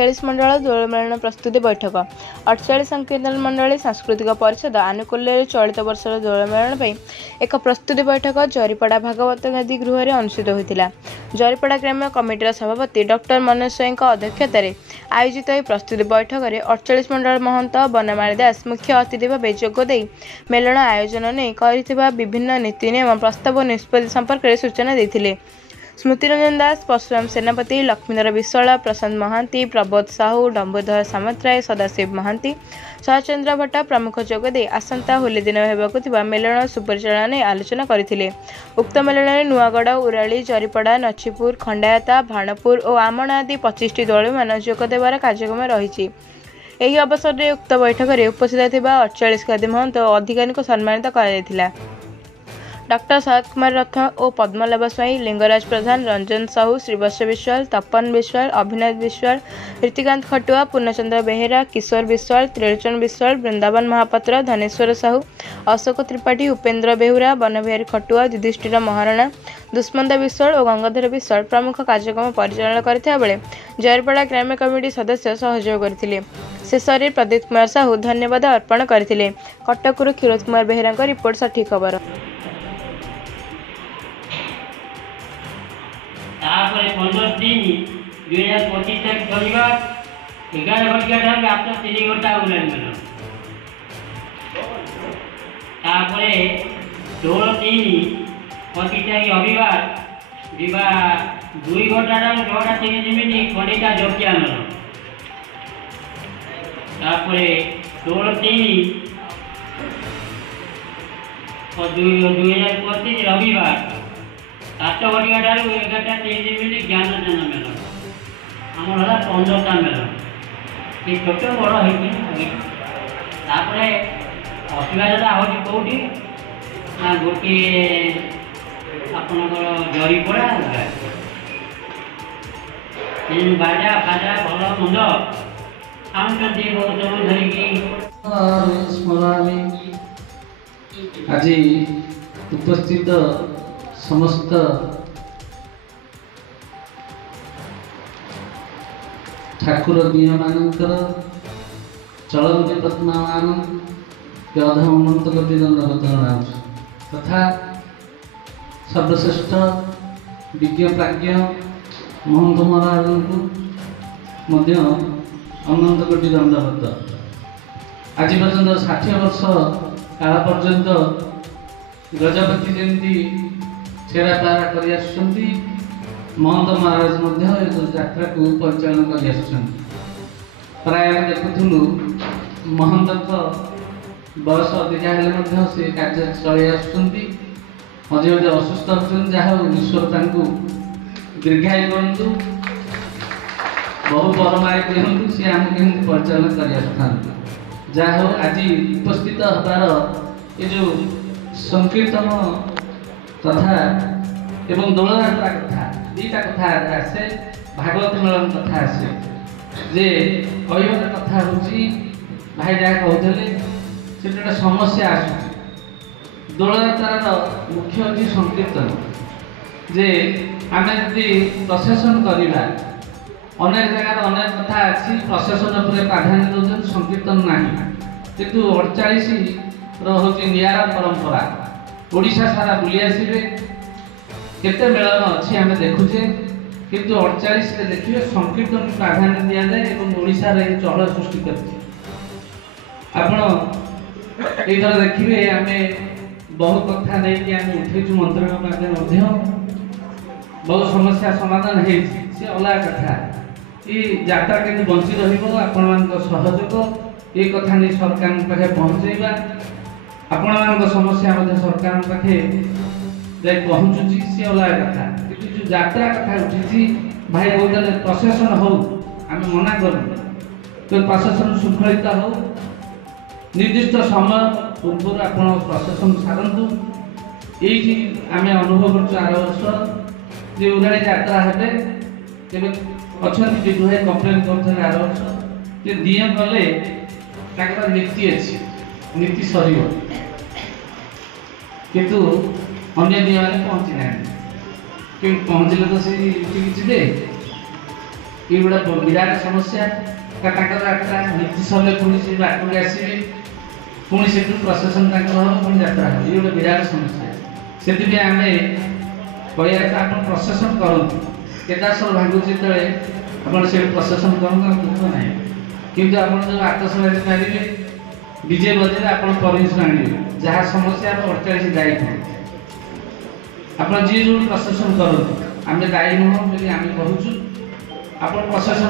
48 मंडल दोल melon प्रस्तुति बैठक 48 संकीर्तन मंडली सांस्कृतिक परिषद आनुकूल्य चलित वर्षर दोल मेलन एक प्रस्तुति बैठक जरीपड़ा भागवत गादी गृह में अनुष्ठित होता। जरीपड़ा ग्राम्य कमिटर सभापति डॉक्टर मनोज स्वाई अध्यक्षतार आयोजित यह प्रस्तुति बैठक में 48 मंडल महंत बनमाली दास मुख्य अतिथि भाव जोगदे मेलन आयोजन नहीं कर विभिन्न नीति नियम प्रस्ताव और निष्पत्ति संपर्क में सूचना देते। स्मृतिरंजन दास, परशुराम सेनापति, लक्ष्मीधर विश्वाल, प्रशांत महांती, प्रबोध साहू, डम्बोधर सामंतराय, सदाशिव महांती, शरचंद्र भट्टा प्रमुख जोगदे आसंता होली दिन होगा मेलन सुपरिचालन नहीं आलोचना करथिले। उक्त मेलन में नुआगढ़, उराली, जरीपड़ा, नछीपुर, खंडायता, भाणपुर और आमण आदि 25टी दल मान जोगदेवार कार्यक्रम रही। यही अवसर में उक्त बैठक में उपस्थित 48 गादी महंत और अधिकारी को सम्मानित कर डॉक्टर शरद कुमार रथ और पद्मलाभ स्वाई, लिंगराज प्रधान, रंजन साहू, श्रीवत्स विश्वाल, तपन विश्वाल, अभिनाथ विश्वाल, ऋतिकांत खटुआ, पूर्णचंद्र बेहेरा, किशोर विश्वाल, त्रिलोचन विश्वाल, वृंदावन महापात्र, धनेश्वर साहू, अशोक त्रिपाठी, उपेन्द्र बेहुरा, बनबिहारी खटुआ, युधिष्ठिर महाराणा, दुष्मंत विश्वाल और गंगाधर विश्वाल प्रमुख कार्यक्रम परिचालन करथिबा बेले जरीपड़ा ग्राम्य कमिटी सदस्य सहयोग करथिले। शेष में प्रदीप कुमार साहू धन्यवाद अर्पण करथिले। कटकରୁ क्षीरोद कुमार बेहेरा रिपोर्ट सठिक खबर। तापर 15 दिन 2025 तक शनिवार 11 घंटा ठार आपन 3 घंटा उलन मेल तापर 16 25 तारिख रविवार दिवा 2 घंटा ठार 6:30 मिनिट खंडिता जोगिया मेल तापर 16 और 2025 रविवार 8 घंटा ठार 11:30 मिनिट ज्ञान दान मेल आमर है 15टा मेल ये छोट बड़ होपर असुविधा हो कौटी ना गोटे आपणकर जरीपड़ा बाजा फाजा भल मंद आउंट बहुत समय धरिकी आज उपस्थित समस्त ठाकुर दिया मानकर चलती प्रतिमा मान अधमंत प्रति दंडवत जनाऊँ तथा सर्वश्रेष्ठ विज्ञ प्राज्ञ महंत महाराज को अनंत कोटि दंडवत। आज पर्यंत 60 वर्ष काल पर्यंत गजपति जमी छेड़ा पारा कर महंत महाराज यात्रा को परिचालन कर प्राय देखुलु महंत बयस अधिका हेल्ले से कार्य चलि आसुँच मझे मझे असुस्थ होती जहाँ ईश्वर दीर्घायु करूँ बहु परमाय कहूँ सी आम केमी परिचालन कर जहाँ आज उपस्थित हबार ये जो संकीर्तन तथा एवं दोलनात्रा कथा दीटा कथा आसे भागवत मेलन कथा आसे जे कहबार कथा हूँ भाई जहाँ कहते से गोटे समस्या आस दोलनात्रार मुख्य हूँ संकीर्तन जे आम यदि प्रशासन करवा अनेक जगह अनेक कथा अच्छी प्रशासन पर प्राधान्य दौरान संकीर्तन ना किंतु 48 हूँ निरा परंपरा ओडिशा सारा बुली आसवे केते मेलन अच्छी आम देखुचे किंतु 48 देखिए संकीर्तन प्राधान्य दि जाए और ओडिशा रे चहल सृष्टि करछि। आपण एथर देखिए आम बहुत कथा नहीं आम उठेछु मंत्र माध्यम बहुत समस्या समाधान है से अलग कथा ये यात्रा के बंची रहा सहयोग ये कथा नहीं सरकार पाखे पहुँचेगा आपण मान समस्या सरकार पाखे जाए पहुँचुची सी अलग कथा कि जो यात्रा कथा उठी भाई कहते प्रशासन हो आम मना करूँ तो प्रशासन श्रृंखलित हो निर्दिष्ट समय पूर्व आप प्रशासन सारतु ये आम अनुभव कर वर्ष जो उदाड़ी यात्रा हे अच्छा विभू कम्प्लेन कर आर वर्ष दिए गले नीति अच्छी नीति सर किंतु अन्य दिए मैंने पहुँची ना कि पहुँचले तो सी जी ये गोटे विराट समस्या यात्रा नीति समय पुणी से बाटू आसवे पुणी से प्रशासन हम पुणी यात्रा हो ये गोटे विराट समस्या से आम कह आप प्रशासन करूँ केदारश्वर भांगुची आप प्रशासन करूँ दुख ना कि आप जो आतसबाजी मारे डीजे बजे आप परमिशन आने जहाँ समस्या 48 दायी आप जी जो प्रशासन करूँ आम दायी नुह बोली आम कहूँ आप प्रशासन